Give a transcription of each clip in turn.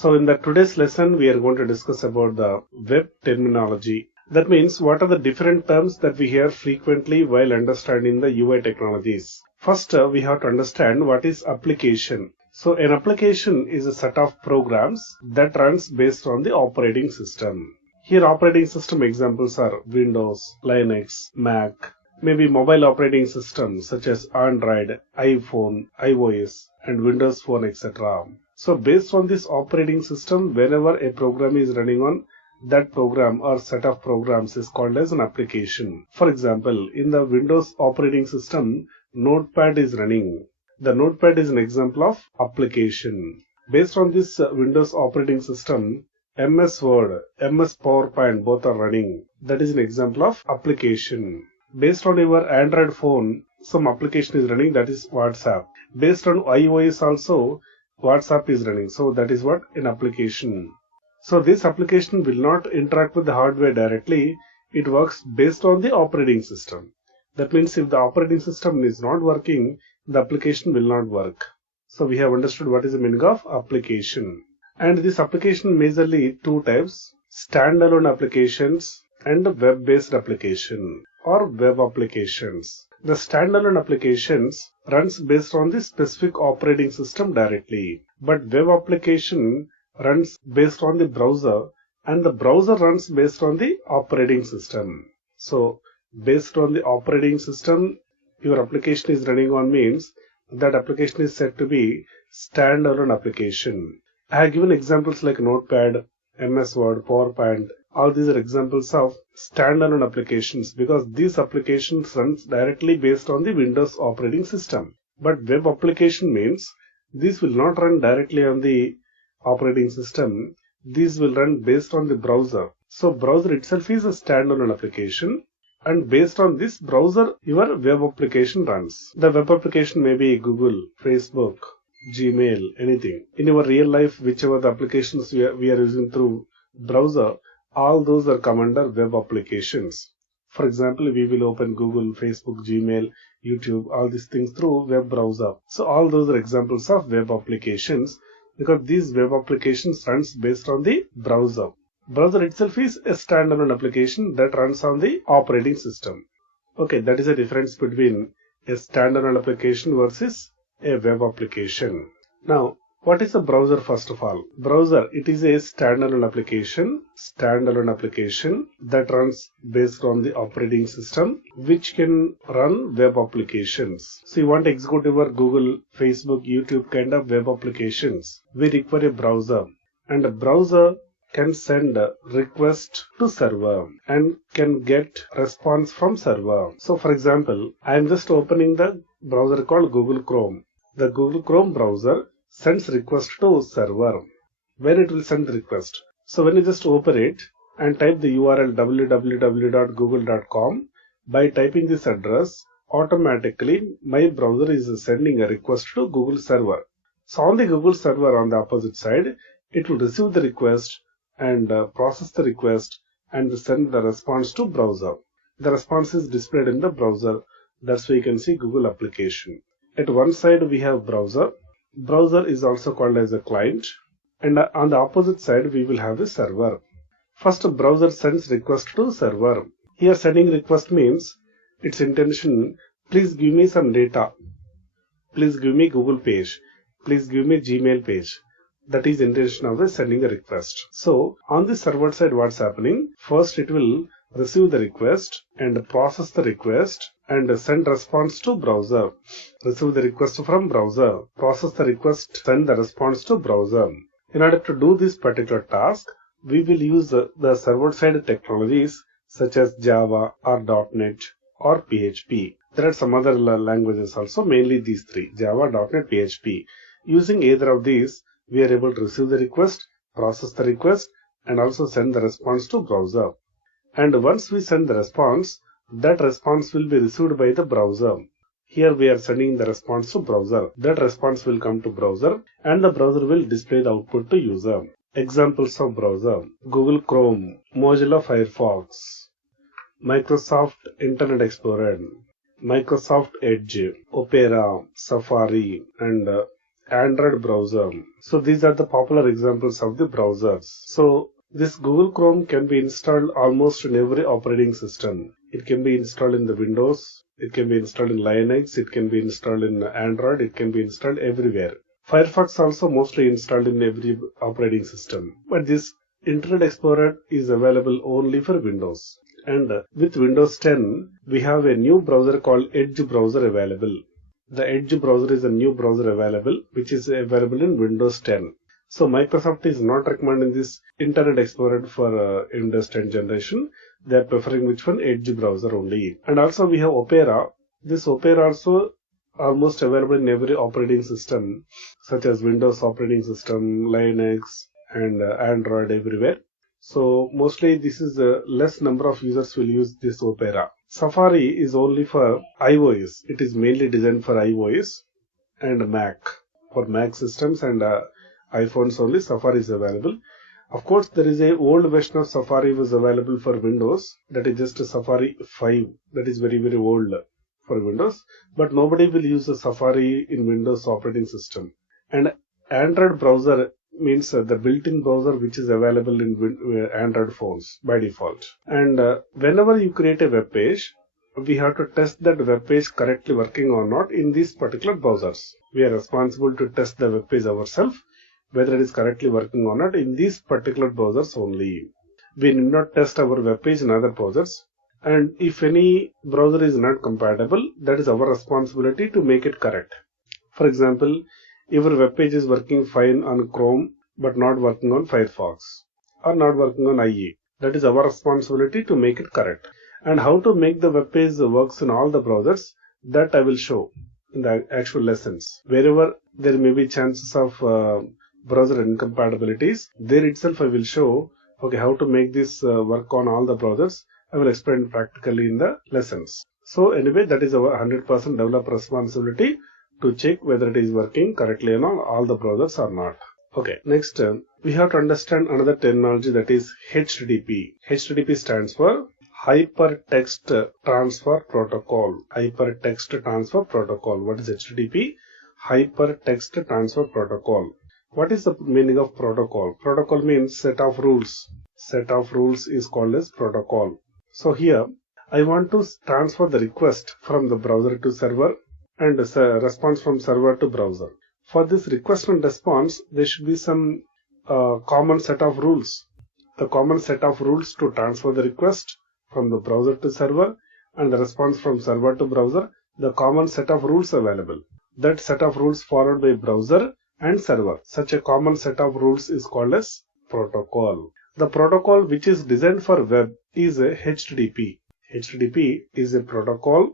So in the today's lesson, we are going to discuss about the web terminology. That means what are the different terms that we hear frequently while understanding the UI technologies. First, we have to understand what is application. So an application is a set of programs that runs based on the operating system. Here operating system examples are Windows, Linux, Mac, maybe mobile operating systems such as Android, iPhone, iOS and Windows Phone, etc. So based on this operating system, whenever a program is running on that program or set of programs is called as an application. For example, in the Windows operating system, Notepad is running. The Notepad is an example of application. Based on this Windows operating system, MS Word, MS PowerPoint both are running. That is an example of application. Based on your Android phone, some application is running, that is WhatsApp. Based on iOS also, WhatsApp is running. So that is what an application. So this application will not interact with the hardware directly. It works based on the operating system. That means if the operating system is not working, the application will not work. So we have understood what is the meaning of application. And this application majorly two types: standalone applications and web-based application or web applications. The standalone applications runs based on the specific operating system directly, but web application runs based on the browser and the browser runs based on the operating system. So based on the operating system your application is running on means that application is said to be standalone application. I have given examples like Notepad, MS Word, PowerPoint. All these are examples of standalone applications because these applications runs directly based on the Windows operating system. But web application means these will not run directly on the operating system. These will run based on the browser. So browser itself is a standalone application, and based on this browser your web application runs. The web application may be Google, Facebook, Gmail, anything. In your real life, whichever the applications we are using through browser, all those are come under web applications. For example, we will open Google, Facebook, Gmail, YouTube, all these things through web browser. So all those are examples of web applications because these web applications runs based on the browser. Browser itself is a standalone application that runs on the operating system. Okay, that is the difference between a standalone application versus a web application. Now, what is a browser first of all? Browser, it is a standalone application that runs based on the operating system which can run web applications. So you want to execute your Google, Facebook, YouTube kind of web applications. We require a browser, and a browser can send a request to server and can get response from server. So for example, I am just opening the browser called Google Chrome. The Google Chrome browser sends request to server. Where it will send the request? So when you just open it and type the URL www.google.com, by typing this address, automatically my browser is sending a request to Google server. So on the Google server on the opposite side, it will receive the request and process the request and send the response to browser. The response is displayed in the browser. That's why you can see Google application. At one side we have browser. Browser is also called as a client, and on the opposite side we will have a server. First, browser sends request to server. Here sending request means its intention: please give me some data, please give me Google page, please give me Gmail page. That is intention of the sending a request. So on the server side what's happening? First it will receive the request and process the request and send response to browser. Receive the request from browser, process the request, send the response to browser. In order to do this particular task, we will use the server side technologies such as Java or .NET or PHP. There are some other languages also, mainly these three: Java, .NET, PHP. Using either of these, we are able to receive the request, process the request, and also send the response to browser. And once we send the response, that response will be received by the browser. Here we are sending the response to browser. That response will come to browser and the browser will display the output to user. Examples of browser: Google Chrome, Mozilla Firefox, Microsoft Internet Explorer, Microsoft Edge, Opera, Safari, and Android browser. So these are the popular examples of the browsers. So this Google Chrome can be installed almost in every operating system. It can be installed in the Windows, it can be installed in Linux, it can be installed in Android, it can be installed everywhere. Firefox also mostly installed in every operating system. But this Internet Explorer is available only for Windows. And with Windows 10, we have a new browser called Edge browser available. The Edge browser is a new browser available, which is available in Windows 10. So Microsoft is not recommending this Internet Explorer for Windows 10 generation. They are preferring which one? Edge browser only. And also we have Opera. This Opera also almost available in every operating system, such as Windows operating system, Linux, and Android everywhere. So mostly this is less number of users will use this Opera. Safari is only for iOS. It is mainly designed for iOS and Mac. For Mac systems and iPhones only Safari is available. Of course, there is a old version of Safari was available for Windows. That is just a Safari 5. That is very, very old for Windows. But nobody will use the Safari in Windows operating system. And Android browser means the built-in browser which is available in Android phones by default. And whenever you create a web page, we have to test that web page correctly working or not in these particular browsers. We are responsible to test the web page ourselves, whether it is correctly working or not in these particular browsers only. We need not test our web page in other browsers. And if any browser is not compatible, that is our responsibility to make it correct. For example, your web page is working fine on Chrome but not working on Firefox or not working on IE. That is our responsibility to make it correct. And how to make the web page works in all the browsers, that I will show in the actual lessons. Wherever there may be chances of browser incompatibilities, there itself I will show how to make this work on all the browsers. I will explain practically in the lessons. So anyway, that is our 100% developer responsibility to check whether it is working correctly on all the browsers or not. Okay, next we have to understand another terminology, that is HTTP. HTTP stands for Hypertext Transfer Protocol. Hypertext Transfer Protocol. What is HTTP? Hypertext Transfer Protocol. What is the meaning of protocol? Protocol means set of rules. Set of rules is called as protocol. So here I want to transfer the request from the browser to server and response from server to browser. For this request and response, there should be some common set of rules. The common set of rules to transfer the request from the browser to server and the response from server to browser, the common set of rules available. That set of rules followed by browser and server. Such a common set of rules is called as protocol. The protocol which is designed for web is a HTTP. HTTP is a protocol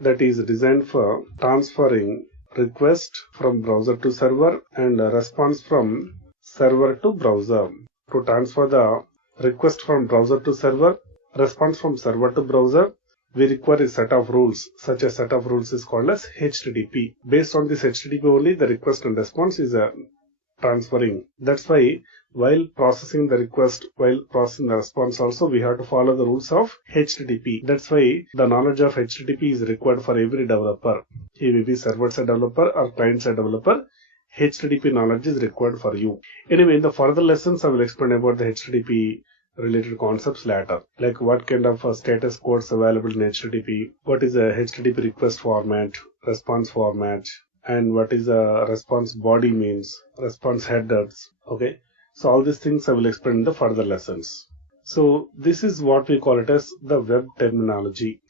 that is designed for transferring request from browser to server and a response from server to browser. To transfer the request from browser to server, response from server to browser, we require a set of rules. Such a set of rules is called as HTTP. Based on this HTTP only, the request and response is transferring. That's why while processing the request, while processing the response also, we have to follow the rules of HTTP. That's why the knowledge of HTTP is required for every developer. He may be server-side developer or client-side developer. HTTP knowledge is required for you. Anyway, in the further lessons, I will explain about the HTTP related concepts later, like what kind of status codes available in HTTP, what is a HTTP request format, response format, and what is a response body means, response headers. Okay, so all these things I will explain in the further lessons. So this is what we call it as the web terminology.